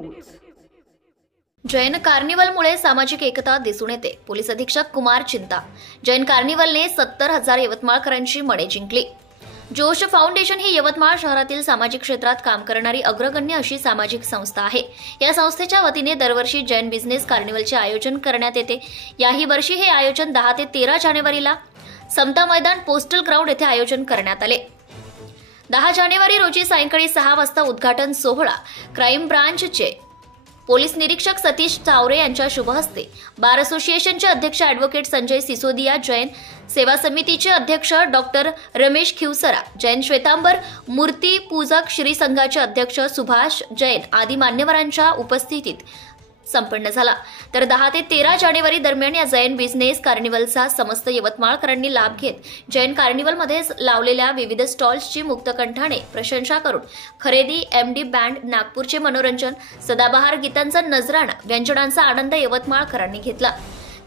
News. Jain कार्निवलमुळे सामाजिक एकता दिसून येते। पोलीस अधीक्षक कुमार चिंता। जैन कार्निवलने 70,000 यवतमाळकरांची मने जिंकली। जोश फाउंडेशन ही यवतमाळ शहरातील सामाजिक क्षेत्रात काम करणारी अग्रगण्य अशी सामाजिक संस्था आहे। या संस्थेच्या वतीने दरवर्षी जैन बिझनेस कार्निवलचे आयोजन करण्यात येते। याही वर्षी हे आयोजन 10 ते 13 जानेवारीला समता मैदान पोस्टल ग्राउंड येथे आयोजन करण्यात आले। 10 जानेवारी रोजी सायंकाळी 6 वाजता उद्घाटन सोहळा क्राईम ब्रांचचे पोलीस निरीक्षक सतीश चावरे यांच्या शुभ हस्ते, बार असोसिएशनचे अध्यक्ष ॲडव्होकेट संजय सिसोदिया, जैन सेवा समितीचे अध्यक्ष डॉक्टर रमेश खिवसरा, जैन श्वेतांबर मूर्ती पूजक श्री संघाचे अध्यक्ष सुभाष जैन आदी मान्यवरांच्या उपस्थितीत संपन्न झाला। तर 10 ते 13 जानेवारी दरम्यान या जैन बिझनेस कार्निवलचा समस्त यवतमाळकरांनी लाभ घेत जैन कार्निवलमध्ये लावलेल्या विविध स्टॉल्सची मुक्तकंठाने प्रशंसा करून खरेदी, एमडी बँड, नागपूरचे मनोरंजन, सदाबहार गीतांचा नजराणा, व्यंजनांचा आनंद यवतमाळकरांनी घेतला।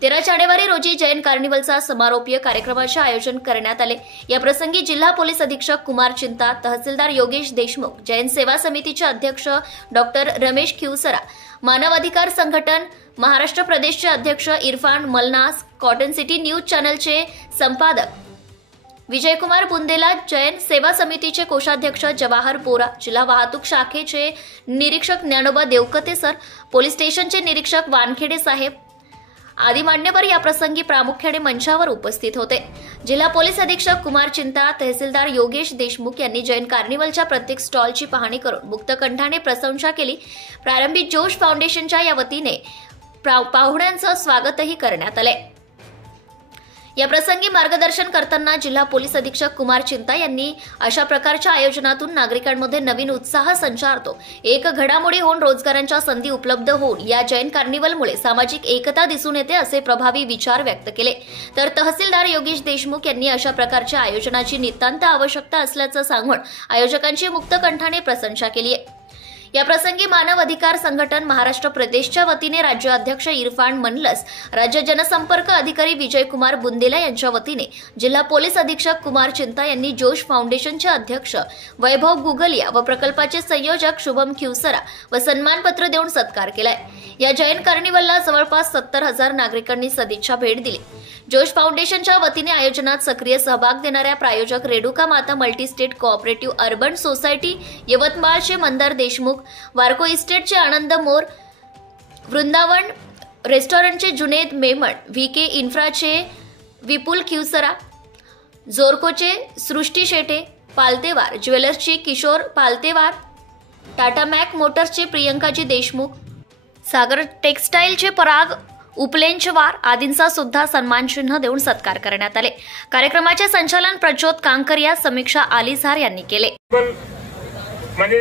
13 जानेवारी रोजी जैन कार्निवलचा समारोपीय कार्यक्रमाचे आयोजन करण्यात आले। या प्रसंगी जिल्हा पोलीस अधीक्षक कुमार चिंता, तहसीलदार योगेश देशमुख, जैन सेवा समितीचे अध्यक्ष डॉक्टर रमेश खिवसरा, मानव अधिकार संघटन महाराष्ट्र प्रदेशचे अध्यक्ष इरफान मलनास, कॉटन सिटी न्यूज चॅनलचे संपादक विजयकुमार बुंदेला, जैन सेवा समितीचे कोषाध्यक्ष जवाहर बोरा, जिल्हा वाहतूक शाखेचे निरीक्षक ज्ञानोबा देवकते सर, पोलीस स्टेशनचे निरीक्षक वानखेडे साहेब आदी मान्यवर या प्रसंगी प्रामुख्याने मंचावर उपस्थित होते। जिल्हा पोलीस अधीक्षक कुमार चिंता, तहसीलदार योगेश देशमुख यांनी जैन कार्निवलच्या प्रत्येक स्टॉलची पाहणी करून मुक्तकंठाने प्रशंसा केली। प्रारंभी जोश फाउंडेशनच्या या वतीने पाहुण्यांचं स्वागतही करण्यात आले। या प्रसंगी मार्गदर्शन करताना जिल्हा पोलीस अधीक्षक कुमार चिंता यांनी अशा प्रकारच्या आयोजनातून नागरिकांमध्ये नवीन उत्साह संचारतो, एक घडामोडी होऊन रोजगारांच्या संधी उपलब्ध होऊन या जैन कार्निवलमुळे सामाजिक एकता दिसून येते असे प्रभावी विचार व्यक्त केले। तर तहसीलदार योगेश देशमुख यांनी अशा प्रकारच्या आयोजनाची नितांत आवश्यकता असल्याचं सांगून आयोजकांची मुक्तकंठाने प्रशंसा केली आहे। या प्रसंगी मानव अधिकार संघटन महाराष्ट्र प्रदेशच्या वतीने राज्य अध्यक्ष इरफान मनलस, राज्य जनसंपर्क अधिकारी विजयकुमार बुंदेला यांच्या वतीने जिल्हा पोलीस अधीक्षक कुमार चिंता यांनी जोश फाउंडेशनचे अध्यक्ष वैभव गुगलिया व प्रकल्पाचे संयोजक शुभम खिवसरा व सन्मानपत्र देऊन सत्कार केलाय। या जैन कार्निवलला जवळपास 70,000 नागरिकांनी सदिच्छा भेट दिली। जोश फाउंडेशनच्या वतीने आयोजनात सक्रिय सहभाग देणाऱ्या प्रायोजक रेणुका माता multi state cooperative urban society यवतमाळचे मंदार देशमुख, वारको इस्टेटचे आनंद मोर, वृंदावन रेस्टॉरंटचे जुनेद मेमण, व्हीके इन्फ्राचे विपुल खिवसरा, जोरकोचे सृष्टी शेटे, पालतेवार ज्वेलर्सची किशोर पालतेवार, टाटा मॅक मोटर्सचे प्रियंकाजी देशमुख, सागर टेक्सटाईलचे पराग उपलेंचवार आदींचा सुद्धा सन्मानचिन्ह देऊन सत्कार करण्यात आले। कार्यक्रमाचे संचालन प्रज्योत कांकरिया, समीक्षा आलिझार यांनी केले। म्हणजे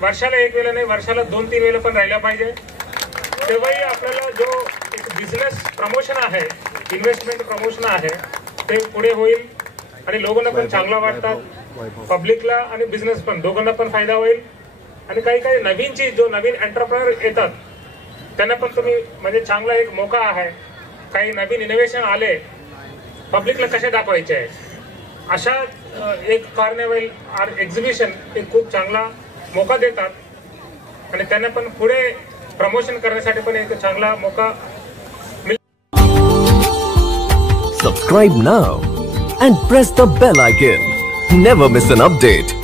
वर्षाला एक वेळा नाही, वर्षाला 2-3 वेळा पण राहिला पाहिजे। तेव्हाही आपल्याला जो एक बिझनेस प्रमोशन आहे, इन्व्हेस्टमेंट प्रमोशन आहे, ते पुढे होईल आणि लोकांना पण चांगला वाटतात, पब्लिकला आणि बिझनेस पण दोघांना पण फायदा होईल। आणि काही नवीन चीज जो नवीन एंटरप्रेनर येतात त्यांना पण तुम्ही म्हणजे चांगला एक मौका आहे, काही नवीन इनोव्हेशन आले पब्लिकला कसे दाखवायचे आहे, अशा एक कार्निवल एक्झिबिशन एक खूप चांगला मौका देतात आणि त्यांना पण पुढे प्रमोशन करण्यासाठी पण एक चांगला मौका मिळतो। Subscribe now and press the bell icon. Never miss an update.